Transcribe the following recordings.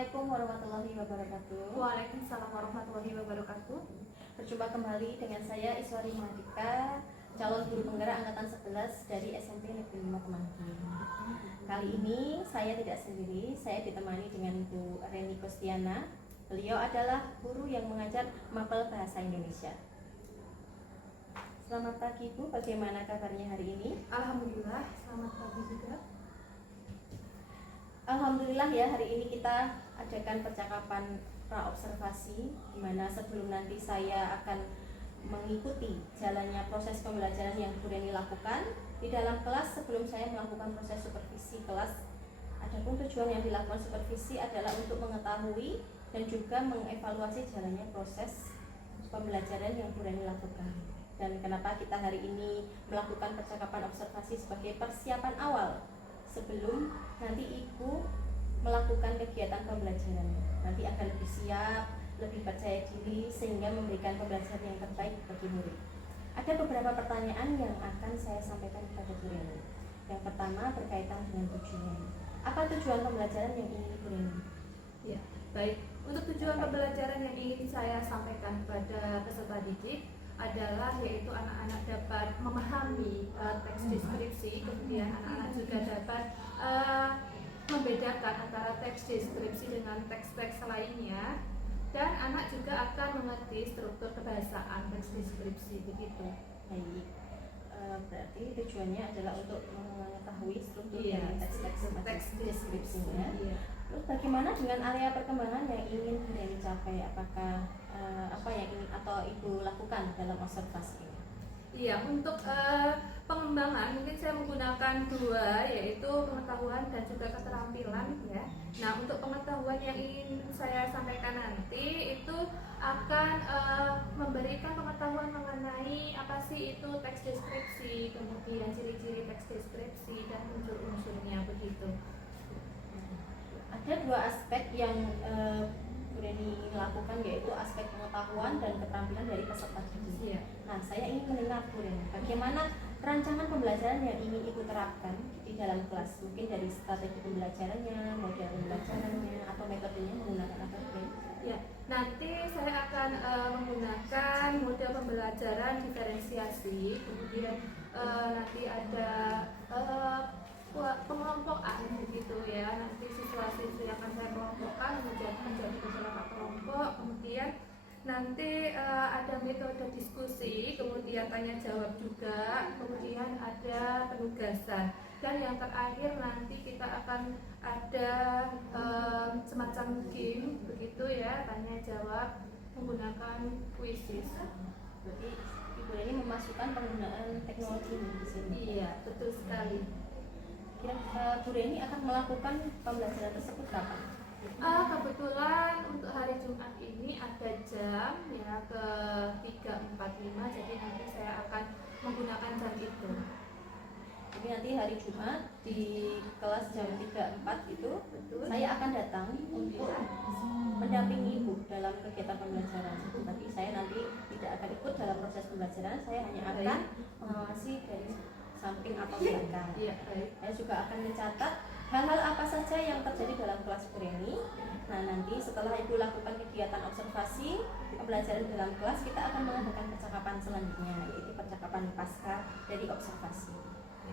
Assalamualaikum warahmatullahi wabarakatuh. Waalaikumsalam warahmatullahi wabarakatuh. Berjumpa kembali dengan saya Iswari Mahardika, calon guru penggerak angkatan 11 dari SMP Negeri 5 Kemangi. Kali ini saya tidak sendiri, saya ditemani dengan Bu Reni Kostiana. Beliau adalah guru yang mengajar mapel bahasa Indonesia. Selamat pagi Bu, bagaimana kabarnya hari ini? Alhamdulillah, selamat pagi juga. Alhamdulillah ya, hari ini kita adakan percakapan praobservasi, di mana sebelum nanti saya akan mengikuti jalannya proses pembelajaran yang Bu Reni lakukan di dalam kelas. Sebelum saya melakukan proses supervisi kelas, adapun tujuan yang dilakukan supervisi adalah untuk mengetahui dan juga mengevaluasi jalannya proses pembelajaran yang Bu Reni lakukan. Dan kenapa kita hari ini melakukan percakapan observasi sebagai persiapan awal sebelum nanti Ibu melakukan kegiatan pembelajaran. Nanti akan lebih siap, lebih percaya diri, sehingga memberikan pembelajaran yang terbaik bagi murid. Ada beberapa pertanyaan yang akan saya sampaikan kepada Bu Reni. Yang pertama berkaitan dengan tujuan. Apa tujuan pembelajaran yang ingin Bu Reni? Ya, baik. Untuk tujuan pembelajaran yang ingin saya sampaikan kepada peserta didik adalah yaitu anak-anak dapat memahami teks deskripsi, kemudian anak-anak juga dapat membedakan antara teks deskripsi dengan teks-teks lainnya, dan anak juga akan mengerti struktur kebahasaan teks deskripsi begitu. Baik, berarti tujuannya adalah untuk mengetahui struktur Iya, dari teks deskripsinya. Iya. Terus bagaimana dengan area perkembangan yang ingin Bu Reni capai? Apakah apa yang ingin atau Ibu lakukan dalam observasi ini? Iya, untuk pengembangan mungkin saya menggunakan dua, yaitu pengetahuan dan juga keterampilan ya. Nah, untuk pengetahuan yang ingin saya sampaikan nanti itu akan memberikan pengetahuan mengenai apa sih itu teks deskripsi, kemudian ciri-ciri teks deskripsi dan unsur-unsurnya begitu. Ada dua aspek yang Bu Reni ingin lakukan, yaitu aspek pengetahuan dan keterampilan dari peserta didik. Iya. Nah, saya ingin mendengar Bu Reni, bagaimana rancangan pembelajaran yang ingin Ibu terapkan di dalam kelas? Mungkin dari strategi pembelajarannya, model pembelajarannya, atau metodenya menggunakan apa, Bu Reni? Ya, nanti saya akan menggunakan model pembelajaran diferensiasi, kemudian nanti ada pengelompokan begitu ya. Nanti siswa-siswi akan saya kelompokkan menjadi beberapa kelompok, kemudian nanti ada metode diskusi, kemudian tanya jawab juga, kemudian ada penugasan, dan yang terakhir nanti kita akan ada semacam game begitu ya, tanya jawab menggunakan kuisis. Berarti Ibu Reni memasukkan penggunaan teknologi di sini. Iya, betul sekali. Kira Bu Reni akan melakukan pembelajaran tersebut kapan? Kebetulan untuk hari Jumat ini ada jam ya ke 3.45, jadi nanti saya akan menggunakan jam itu. Jadi nanti hari Jumat di kelas jam 3.4 itu Betul. saya akan datang untuk mendampingi Ibu dalam kegiatan pembelajaran. Tapi saya nanti tidak akan ikut dalam proses pembelajaran, saya hanya akan mengawasi dari samping atau belakang. Iya, baik. Saya juga akan mencatat hal-hal apa saja yang terjadi dalam kelas Bu Reni. Nah, nanti setelah Ibu lakukan kegiatan observasi pembelajaran dalam kelas, kita akan mengadakan percakapan selanjutnya, yaitu percakapan pasca dari observasi.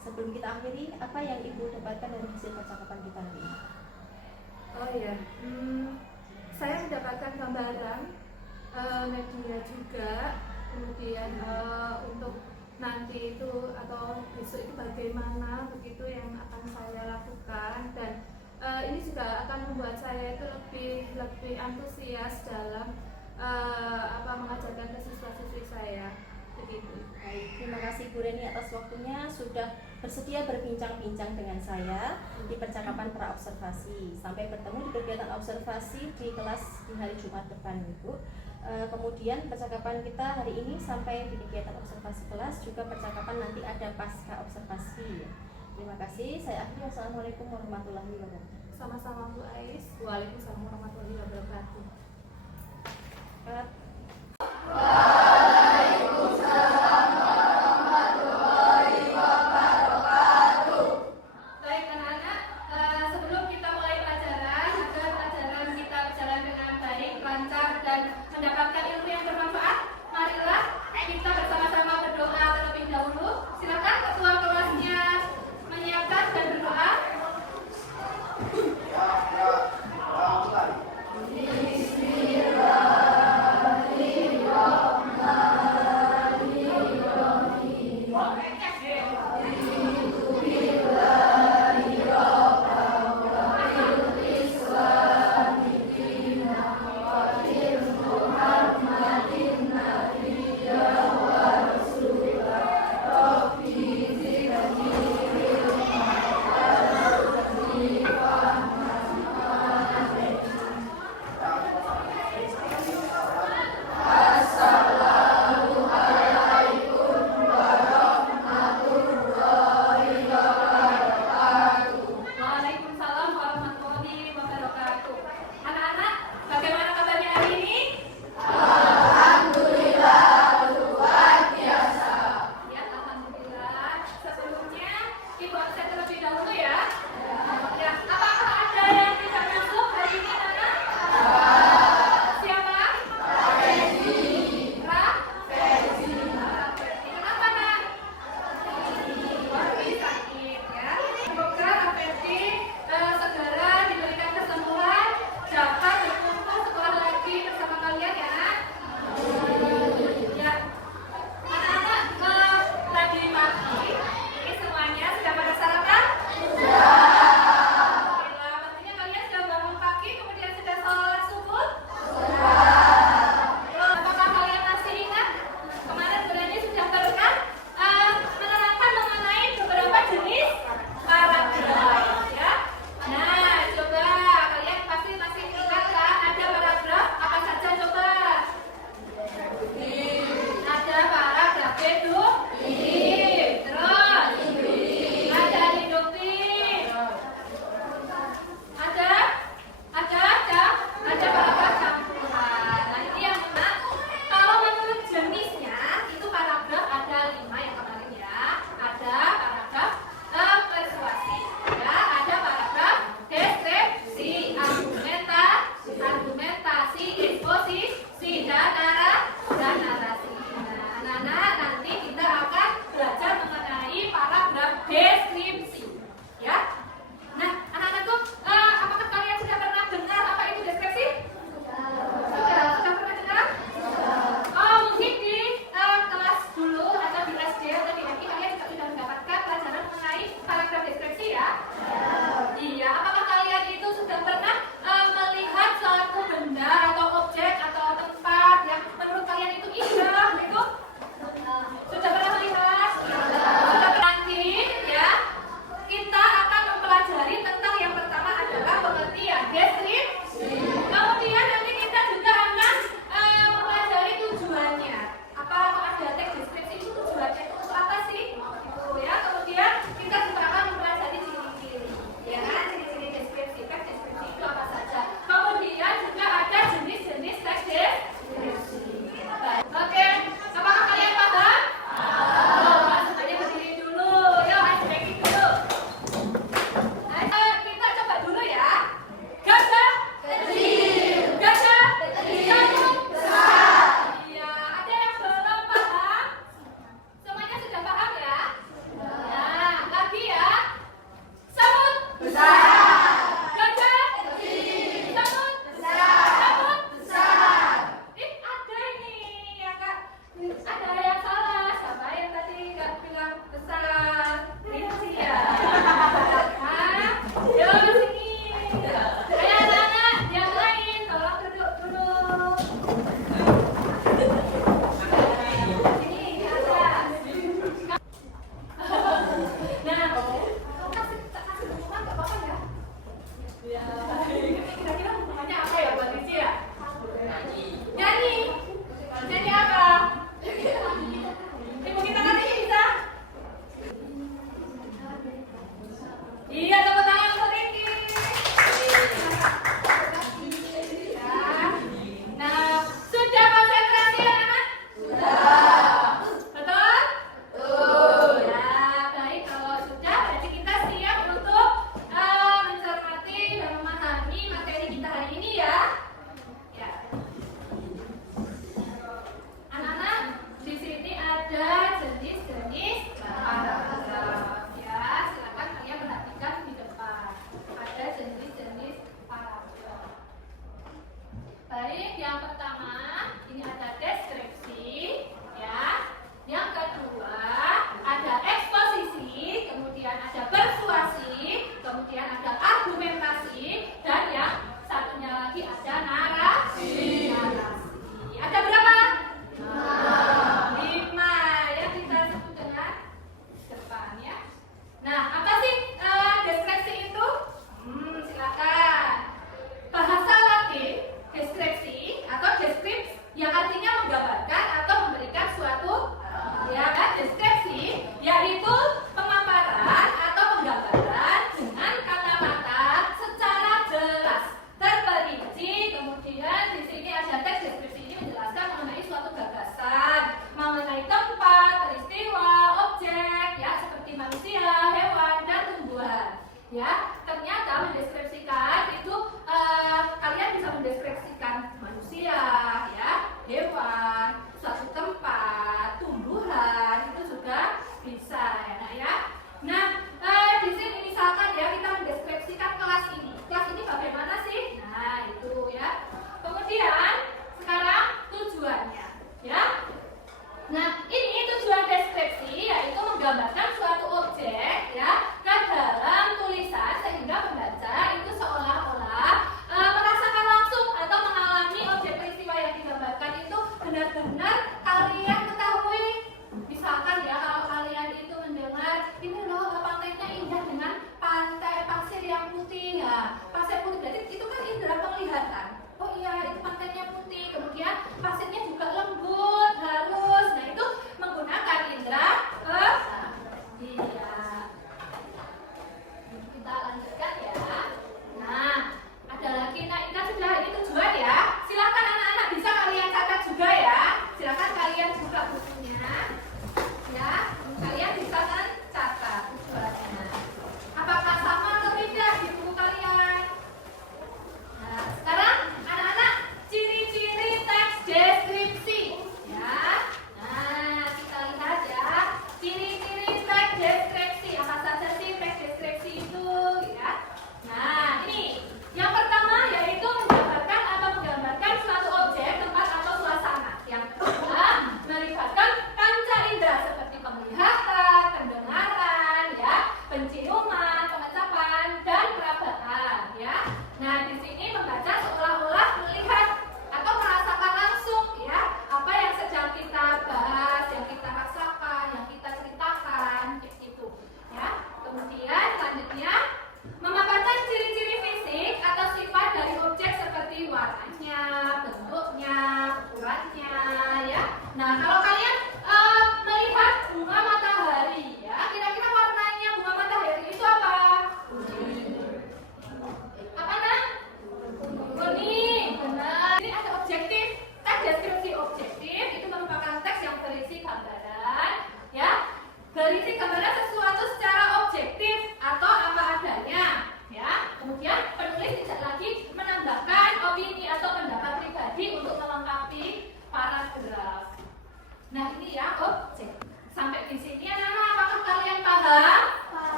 Sebelum kita akhiri, apa yang Ibu dapatkan dari hasil percakapan kita hari ini? Oh iya, saya mendapatkan gambaran media juga, kemudian untuk nanti itu atau besok itu bagaimana begitu yang akan saya lakukan, dan ini juga akan membuat saya itu lebih antusias dalam mengajarkan ke siswa-siswi saya begitu. Baik, terima kasih Bu Reni atas waktunya sudah bersedia berbincang-bincang dengan saya di percakapan praobservasi. Sampai bertemu di kegiatan observasi di kelas di hari Jumat depan, Ibu. Kemudian percakapan kita hari ini sampai di kegiatan observasi kelas, juga percakapan nanti ada pasca observasi. Terima kasih. Saya akhiri. Wassalamualaikum warahmatullahi wabarakatuh. Sama-sama Bu Ais. Waalaikumsalam warahmatullahi wabarakatuh. Baik anak-anak, sebelum kita mulai pelajaran, ada pelajaran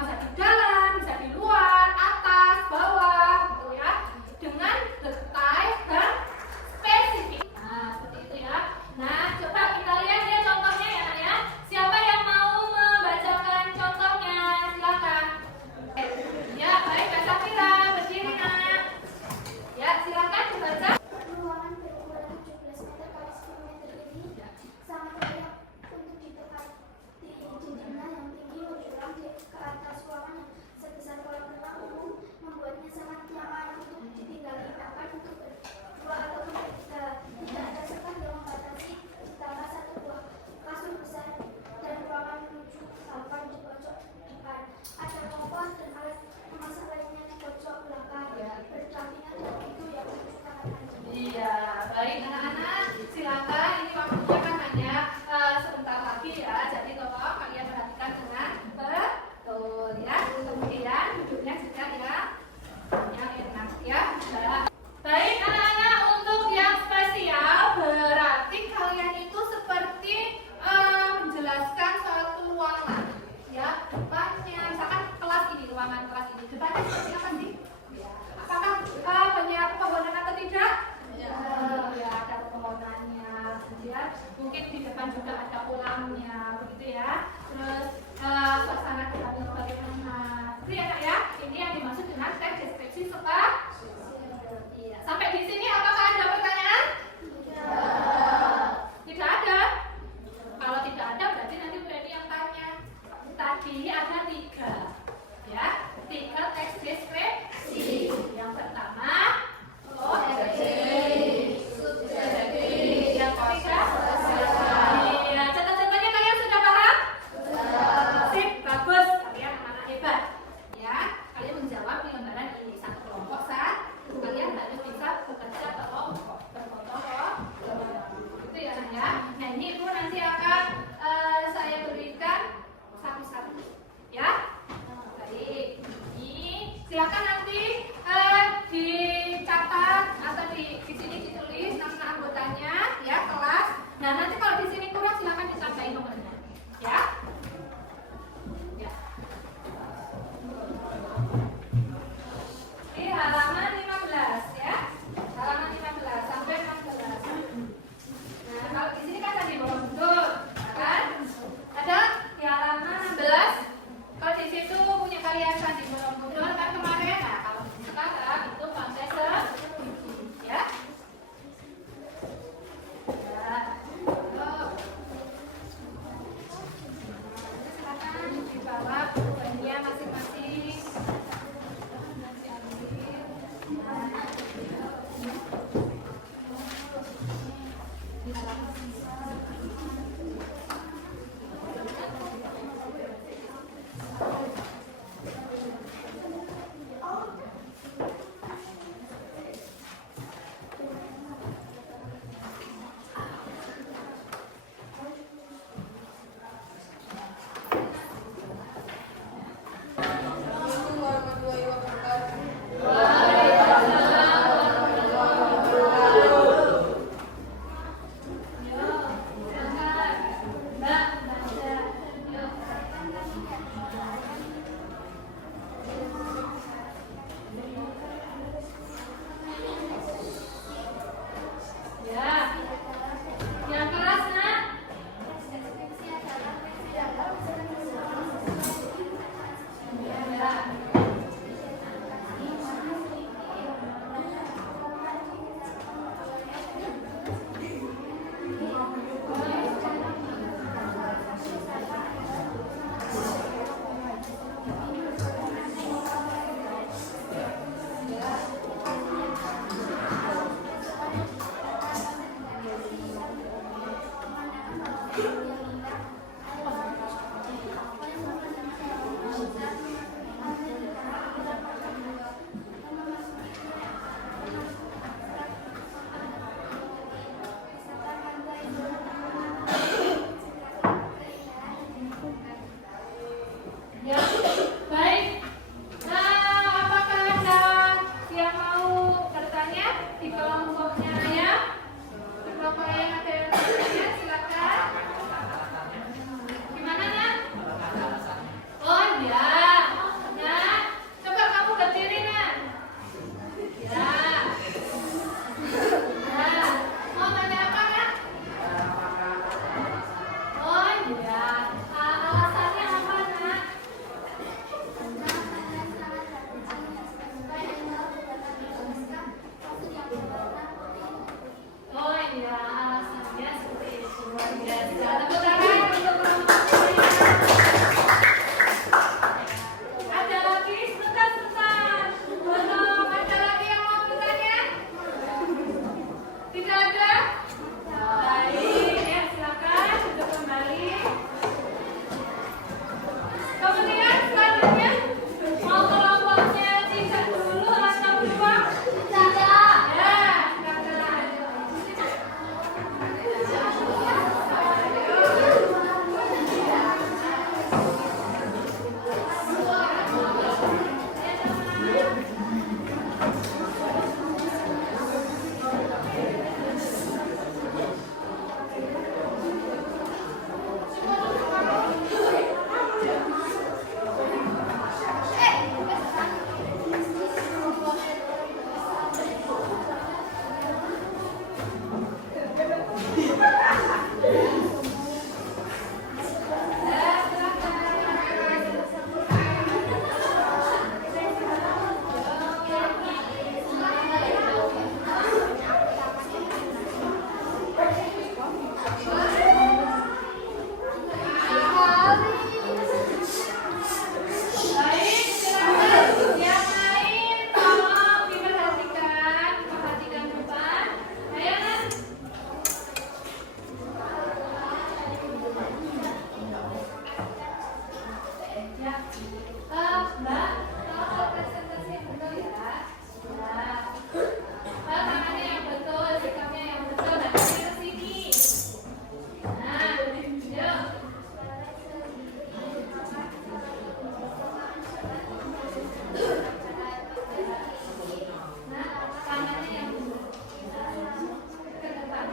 bisa di dalam, bisa di luar, atas, bawah, gitu ya, dengan detail dan spesifik. Nah, seperti itu ya. Nah, coba kita lihat ya contohnya ya, Nak ya. Siapa yang mau membacakan contohnya? Silakan. Ya, baik, Kak Safira, berdiri, Nak. Ya, silakan dibaca. Ruangan berukuran 17 meter kali 10 meter ini sangat layak untuk ditempati di dindingnya yang tinggi menjulang ke atas ruangan yang sebesar kolam renang umum, membuatnya sangat nyaman untuk ditinggali, bahkan untuk berdua ataupun bertiga. Tidak ada sekat yang membatasi, ditambah satu buah kasur besar dan ruangan menuju balkon di pojok depan. Ada kompor dan alat memasak lainnya di pojok belakang berdampingan dengan pintu yang menuju kamar mandi. Iya, baik anak-anak, silakan. Ini waktunya kan hanya sebentar lagi ya. Jadi tolong kalian perhatikan dengan betul ya. Kemudian duduknya juga ya, yang enak ya. Baik anak-anak, untuk yang spesial berarti kalian itu seperti menjelaskan suatu ruangan ya. Depannya, misalkan kelas ini, ruangan kelas ini. Depannya seperti apa sih? Apakah banyak pepohonan atau tidak? Ya, ada pepohonannya. Kemudian mungkin di depan juga ada kolamnya, begitu ya. Terus suasana depannya bagaimana? Itu ya Kak ya. Ini yang dimaksud dengan teks deskripsi seperti. Iya. Sampai di sini apakah ada pertanyaan? Tidak ada. Kalau tidak ada berarti nanti Bu Eni yang tanya. Tadi ada 3 ya, 3 teks deskripsi. Yang pertama objektif, subjektif. Yang ketiga iya, catatan-catatannya kalian sudah paham? Sip, bagus, kalian anak-anak hebat ya. Kalian menjawab di lembaran ini satu kelompok kalian harus bisa bekerja kelompok, berkelompok. Itu ya Nak ya. Nah ini Ibu nanti akan saya berikan satu-satu ya. Baik, ini silakan nanti dicatat atau di sini ditulis nama anggotanya ya, kelas. Nah nanti kalau di sini kurang silakan ditambahin nomornya ya. Ya. Di halaman 15 ya, halaman 15 sampai 16. Nah kalau di sini kan tadi Borobudur, kan? Ada di halaman 16. Kalau di situ punya kalian Candi Borobudur kan kemarin, nah kalau sekarang itu Pantai Serpong, ya. Silakan dibawa bukunya masing-masing. semuanya? Mau kelompoknya tidak dulu atau berdua? Tidak. Ya, kakak. Baik, silakan. Yang lain tolong diperhatikan, perhatikan depan. Ayo, Nan. Ya. Mbak, tolong presentasi betul ya. Ya. Tangannya yang betul, sikapnya yang betul. Nah, ke sini. Nah, yuk. Nah, tangannya yang ke depan.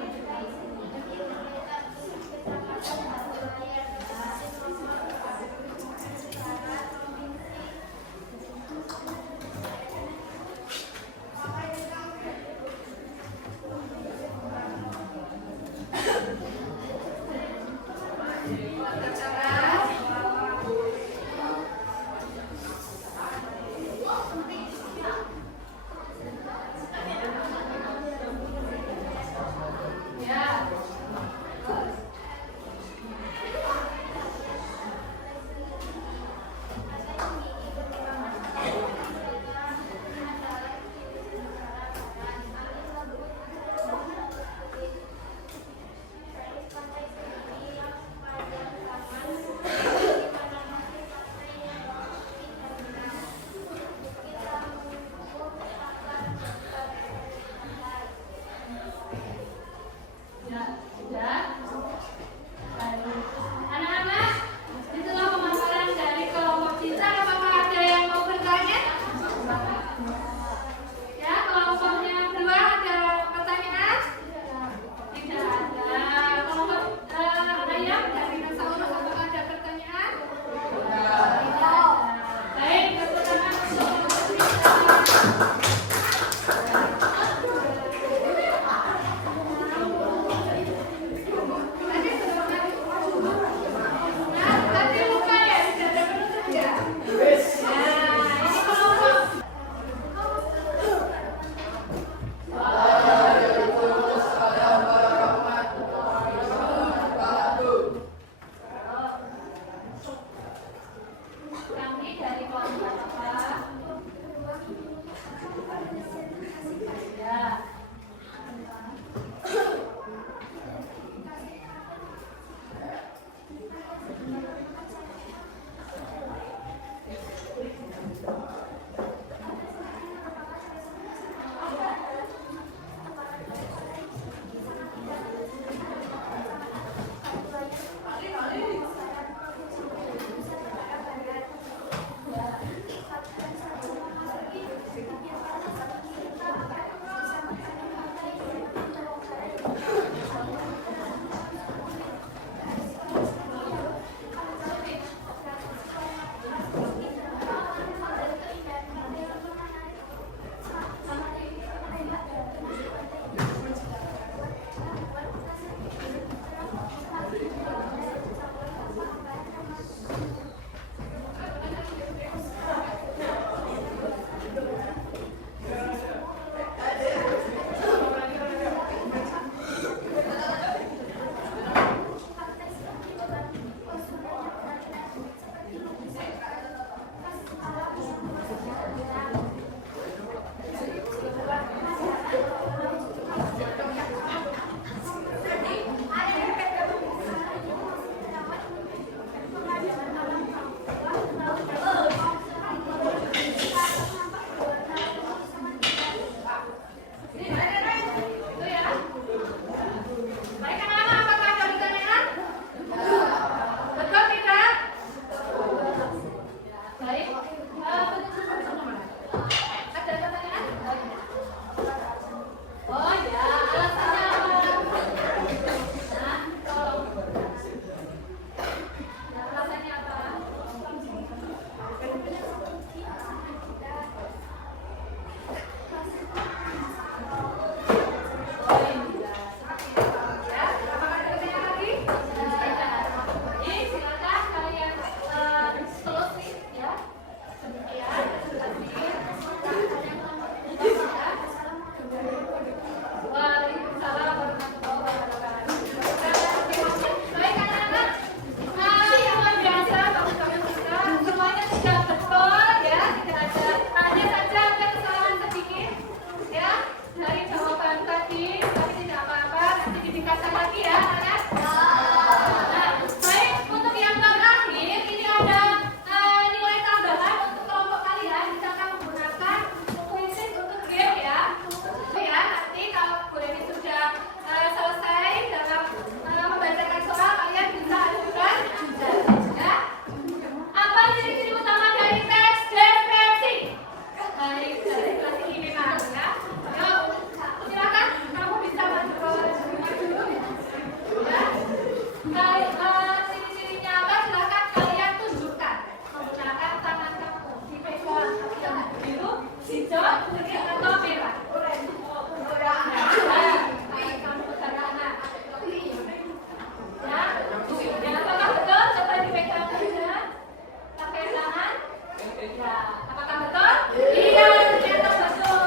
Ya, apakah betul? Iya, ternyata betul.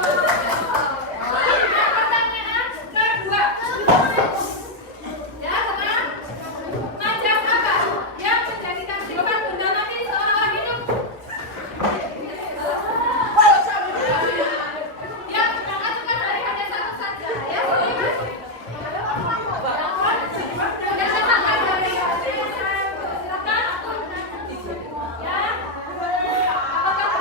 Nah, pertanyaan kedua. Ya, sekarang macam apa yang menjadikan sifat benda mati seorang orang hidup? Yang berangkat bukan dari hanya satu saja, ya, Mas. Berdasarkan dari silakan. Ya. Apakah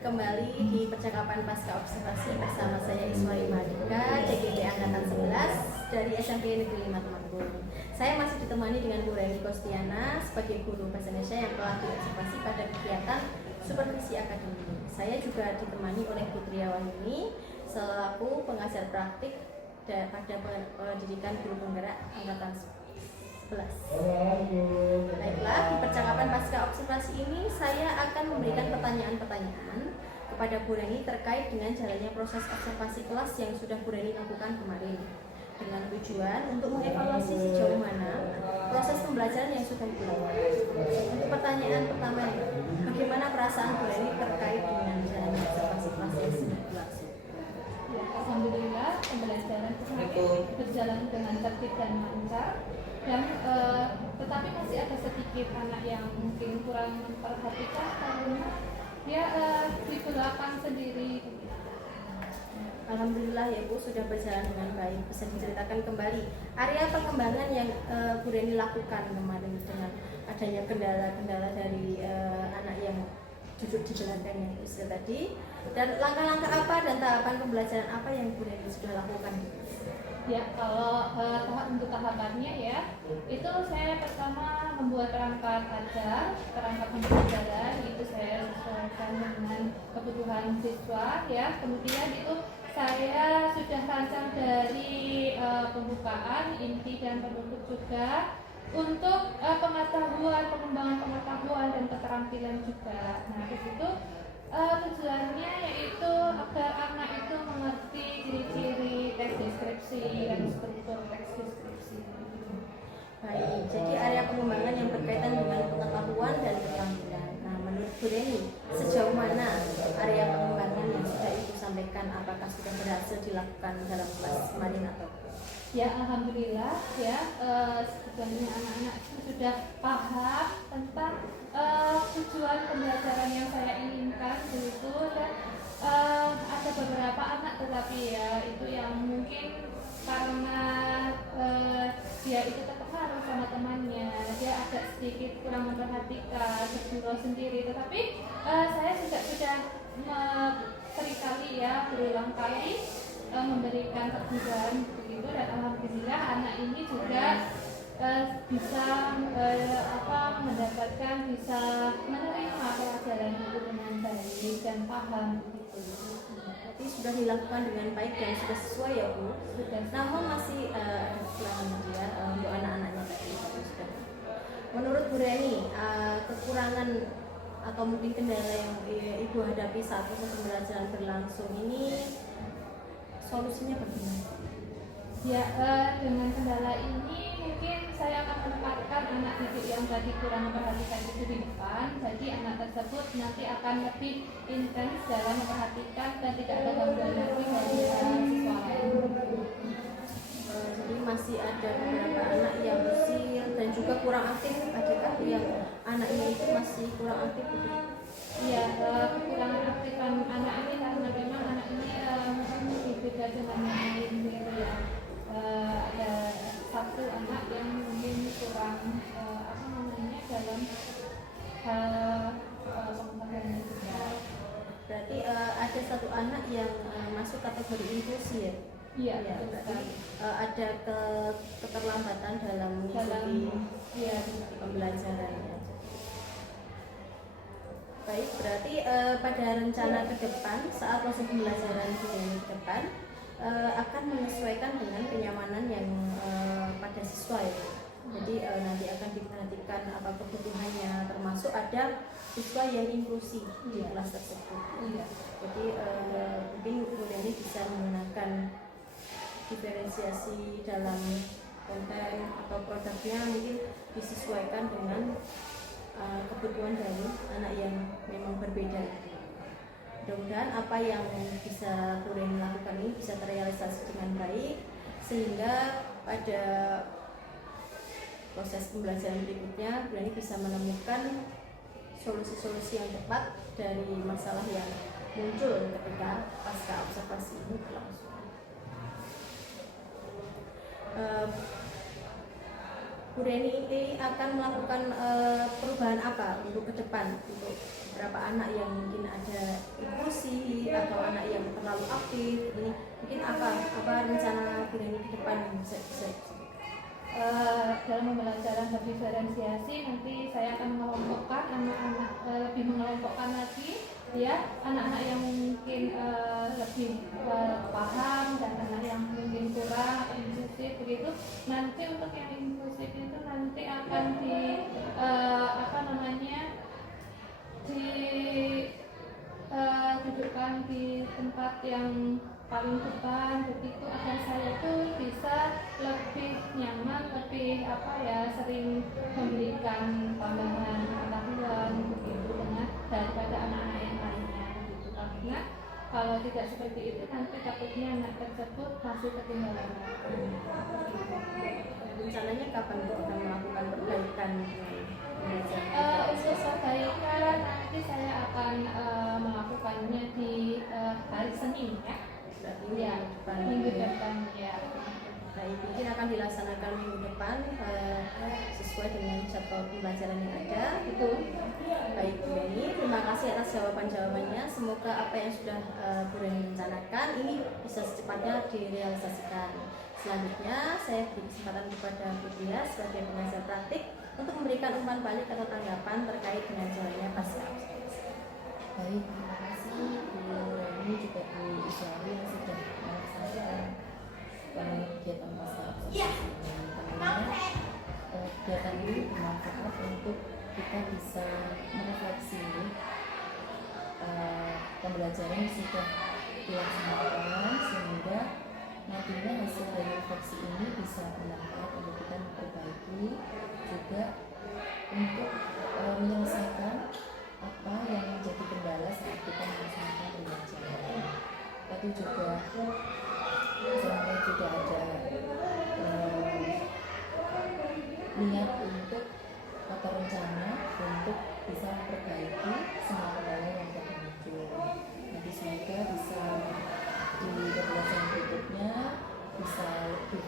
Kembali di percakapan pasca observasi bersama saya Iswari Mahardika, CGP Angkatan 11 dari SMP Negeri 5 Temanggung. Saya masih ditemani dengan Bu Reni Kostiana sebagai guru bahasa Indonesia yang telah diobservasi pada kegiatan supervisi akademik. Saya juga ditemani oleh Bu Triawahini selaku pengajar praktik pada pendidikan guru penggerak Angkatan 11. Baiklah, di percakapan pasca observasi ini saya akan memberikan pertanyaan-pertanyaan kepada Bu Reni terkait dengan jalannya proses observasi kelas yang sudah Bu Reni lakukan kemarin, dengan tujuan untuk mengevaluasi sejauh mana proses pembelajaran yang sudah dilakukan. Untuk pertanyaan pertama, bagaimana perasaan Bu Reni terkait dengan jalannya observasi kelas yang sudah berlangsung? Alhamdulillah, pembelajaran berjalan dengan tertib dan lancar. Dan tetapi masih ada sedikit anak yang mungkin kurang memperhatikan karena dia di belakang sendiri. Alhamdulillah ya Bu, sudah berjalan dengan baik. Bisa diceritakan kembali area pengembangan yang Bu Reni lakukan kemarin dengan adanya kendala-kendala dari anak yang duduk di belakangnya itu sudah tadi, dan langkah-langkah apa dan tahapan pembelajaran apa yang Bu Reni sudah lakukan? Ya, kalau untuk tahapannya ya, itu saya pertama membuat perangkat ajar, perangkat pembelajaran itu saya sesuaikan dengan kebutuhan siswa ya. Kemudian itu saya sudah rancang dari pembukaan, inti dan penutup juga untuk pengetahuan, pengembangan pengetahuan dan keterampilan juga. Nah, di situ tujuannya yaitu agar anak itu mengerti ciri-ciri teks deskripsi dan struktur teks deskripsi. Baik, jadi area pengembangan yang berkaitan dengan pengetahuan dan keterampilan. Nah, menurut Bu Reni, sejauh mana area pengembangan yang sudah Ibu sampaikan, apakah sudah berhasil dilakukan dalam kelas kemarin atau? Ya, alhamdulillah ya, sebetulnya anak-anak itu sudah paham tentang tujuan pembelajaran yang saya inginkan begitu, dan ada beberapa anak tetapi ya itu yang mungkin karena dia itu terpengaruh sama temannya, dia agak sedikit kurang memperhatikan, bergurau sendiri, tetapi saya juga sudah seringkali ya, berulang kali memberikan teguran begitu, dan alhamdulillah anak ini juga bisa mendapatkan, bisa menerima pelajaran itu dengan baik dan paham begitu. Jadi sudah dilakukan dengan baik dan sudah sesuai ya Bu. Sudah. Namun masih ada kekurangan ya untuk anak-anaknya tadi sudah. Menurut Bu Reni, kekurangan atau mungkin kendala yang Ibu hadapi saat proses pembelajaran berlangsung ini, solusinya bagaimana? Ya, dengan kendala ini mungkin saya akan menempatkan anak didik yang tadi kurang memperhatikan itu di depan. Jadi anak tersebut nanti akan lebih intens dalam memperhatikan dan tidak ada gangguan lagi dari siswa lain. Jadi masih ada beberapa anak yang usil dan juga kurang aktif. Adakah yang anaknya itu masih kurang aktif? Iya, kekurangan aktifan anak ini karena memang anak ini berbeda dengan yang lain gitu ya. Ada satu anak yang mungkin kurang dalam pengetahuan juga. Berarti ada satu anak yang masuk kategori inklusi ya? Iya, ya, berarti ada keterlambatan dalam mengikuti pembelajaran ya. Baik, berarti pada rencana ke depan saat proses pembelajaran ke depan akan menyesuaikan dengan kenyamanan yang pada siswa ya. Jadi nanti akan diperhatikan apa kebutuhannya, termasuk ada siswa yang inklusi di kelas tersebut. Jadi mungkin Bu Reni bisa menggunakan diferensiasi dalam konten atau produknya, mungkin disesuaikan dengan kebutuhan dari anak yang memang berbeda. Mudah-mudahan apa yang bisa Bu Reni lakukan ini bisa terrealisasi dengan baik, sehingga pada proses pembelajaran berikutnya Bu Reni bisa menemukan solusi-solusi yang tepat dari masalah yang muncul ketika pasca observasi ini berlangsung. 1 Bu Reni ini akan melakukan perubahan apa untuk ke depan untuk beberapa anak yang mungkin ada impulsif atau anak yang terlalu aktif ini mungkin apa rencana Bu Reni ke depan bisa dalam pembelajaran berdiferensiasi nanti saya akan mengelompokkan anak-anak lebih mengelompokkan lagi ya anak-anak yang mungkin lebih paham dan anak yang mungkin kurang atau impulsif begitu. Nanti untuk yang impulsif itu nanti akan di dudukkan di tempat yang paling depan begitu agar saya tuh bisa lebih nyaman, lebih sering memberikan tambahan pengetahuan begitu dengan daripada anak-anak yang lainnya gitu. Karena kalau tidak seperti itu nanti takutnya anak tersebut masih ketinggalan. rencananya kapan Bu akan melakukan perbaikan untuk perbaikan nanti saya akan melakukannya di hari Senin ya. Minggu depan ya. Baik, mungkin akan dilaksanakan minggu depan sesuai dengan jadwal pembelajaran yang ada. Itu. Baik Bu Reni, terima kasih atas jawabannya. Semoga apa yang sudah Bu Reni rencanakan ini bisa secepatnya direalisasikan. Selanjutnya saya beri kesempatan kepada Bu Dia sebagai pengajar praktik untuk memberikan umpan balik atau tanggapan terkait dengan jalannya pasca observasi. Baik, terima kasih Bu Reni juga Bu Iswari yang sudah melaksanakan kegiatan pasca observasi. Tentunya kegiatan ini bermanfaat untuk kita bisa merefleksi pembelajaran yang sudah dilaksanakan sehingga nantinya hasil dari refleksi ini bisa bermanfaat untuk kita memperbaiki juga untuk menyelesaikan apa yang menjadi kendala saat kita melaksanakan pembelajaran. Tapi juga sebenarnya juga ada niat untuk atau rencana untuk bisa memperbaiki semua kendala yang tadi muncul. Nanti semoga bisa di pembelajaran berikutnya bisa lebih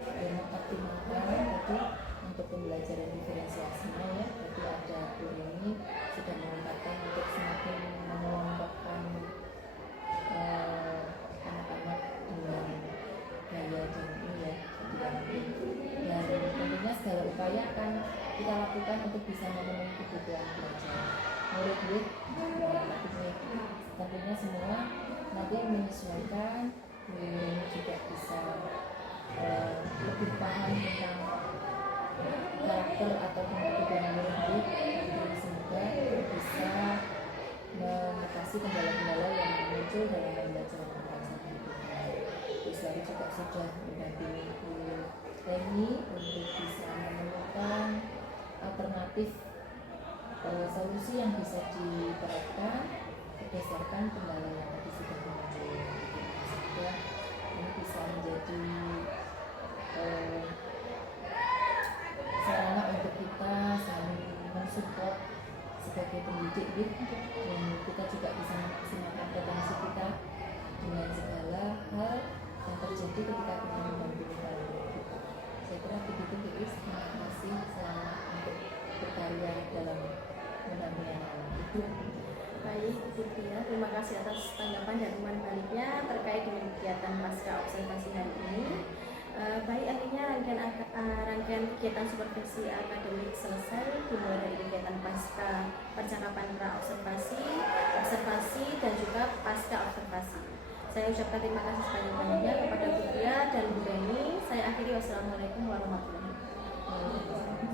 mengoptimalkan itu untuk pembelajaran diferensiasinya ya. Berarti ada Bu Reni sudah mengatakan untuk semakin mengelompokkan anak-anak dengan gaya dan ini ya. Dan tentunya segala upaya akan kita lakukan untuk bisa memenuhi kebutuhan belajar murid-murid. Tentunya semua nanti menyesuaikan ini juga bisa lebih paham tentang karakter atau kebutuhan murid-murid. Jadi semoga bisa mengatasi kendala-kendala yang muncul dalam pembelajaran berikutnya. Iswari juga sudah mendampingi Bu Reni untuk bisa menemukan alternatif solusi yang bisa diterapkan berdasarkan kendala yang tadi sudah muncul. Sehingga ini bisa menjadi sarana untuk kita saling mensupport sebagai pendidik dan kita juga bisa memaksimalkan potensi kita dengan segala hal yang terjadi ketika kita mendampingi kita. Saya kira begitu guys. Terima kasih selamat untuk berkarya dalam mendampingi anak-anak itu. Baik, Bu Tia, terima kasih atas tanggapan dan umpan baliknya terkait dengan kegiatan pasca observasi hari ini. Baik, akhirnya rangkaian kegiatan supervisi akademik selesai, dimulai dari kegiatan pasca percakapan pra observasi, dan juga pasca observasi. Saya ucapkan terima kasih sebanyak-banyaknya kepada Bu Tia dan Bu Reni. Saya akhiri, wassalamualaikum warahmatullahi wabarakatuh.